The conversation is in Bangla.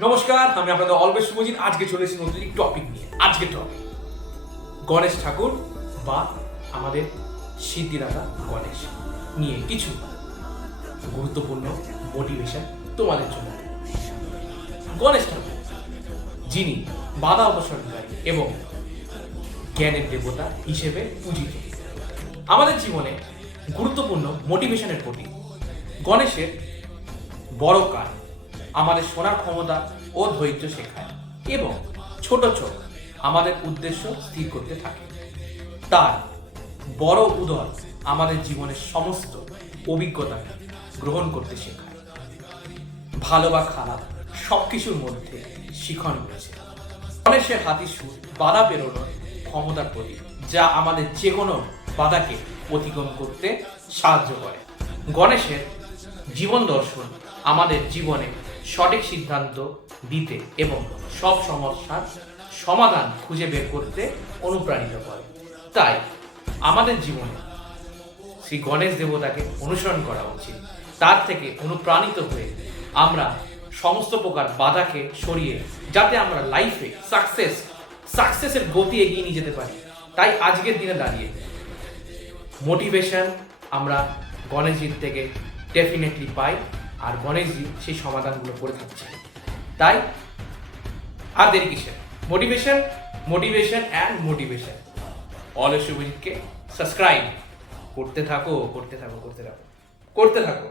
নমস্কার, আমি আপনাদের অলওয়েজ শুভজিৎ। আজকে চলে এসেছি নতুন টপিক নিয়ে। আজকে টপিক গণেশ ঠাকুর বা আমাদের সিদ্ধিদাতা গণেশ নিয়ে কিছু গুরুত্বপূর্ণ মোটিভেশন তোমাদের জন্য। গণেশ ঠাকুর, যিনি বাধা অপসরণকারী এবং জ্ঞানের দেবতা হিসেবে পূজিত। আমাদের জীবনে গুরুত্বপূর্ণ মোটিভেশনের প্রতীক গণেশের বড় কাজ আমাদের শোনার ক্ষমতা ও ধৈর্য শেখায় এবং ছোট ছোট আমাদের উদ্দেশ্য স্থির করতে থাকে। তার বড় উদয় আমাদের জীবনের সমস্ত অভিজ্ঞতাকে গ্রহণ করতে শেখায়। ভালো বা খারাপ সব কিছুর মধ্যে শিখন রয়েছে। গণেশের হাতি সুর, বাধা পেরোনোর ক্ষমতার প্রতীক, যা আমাদের যে কোনো বাধাকে অতিক্রম করতে সাহায্য করে। গণেশের জীবন দর্শন আমাদের জীবনে সঠিক সিদ্ধান্ত দিতে এবং সব সমস্যার সমাধান খুঁজে বের করতে অনুপ্রাণিত করে। তাই আমাদের জীবনে শ্রী গণেশ দেবতাকে অনুসরণ করা উচিত। তার থেকে অনুপ্রাণিত হয়ে আমরা সমস্ত প্রকার বাধাকে সরিয়ে যাতে আমরা লাইফে সাকসেস সাকসেসের গতি এগিয়ে নিয়ে যেতে পারি। তাই আজকের দিনে দাঁড়িয়ে মোটিভেশন আমরা গণেশজির থেকে ডেফিনেটলি পাই। আর গণেশজি সেই সমাধানগুলো করে থাকছে। তাই আর দেরি কিসের? Motivation motivation and motivation all শুভজিৎকে subscribe করতে থাকো করতে থাকো করতে থাকো। করতে থাকো।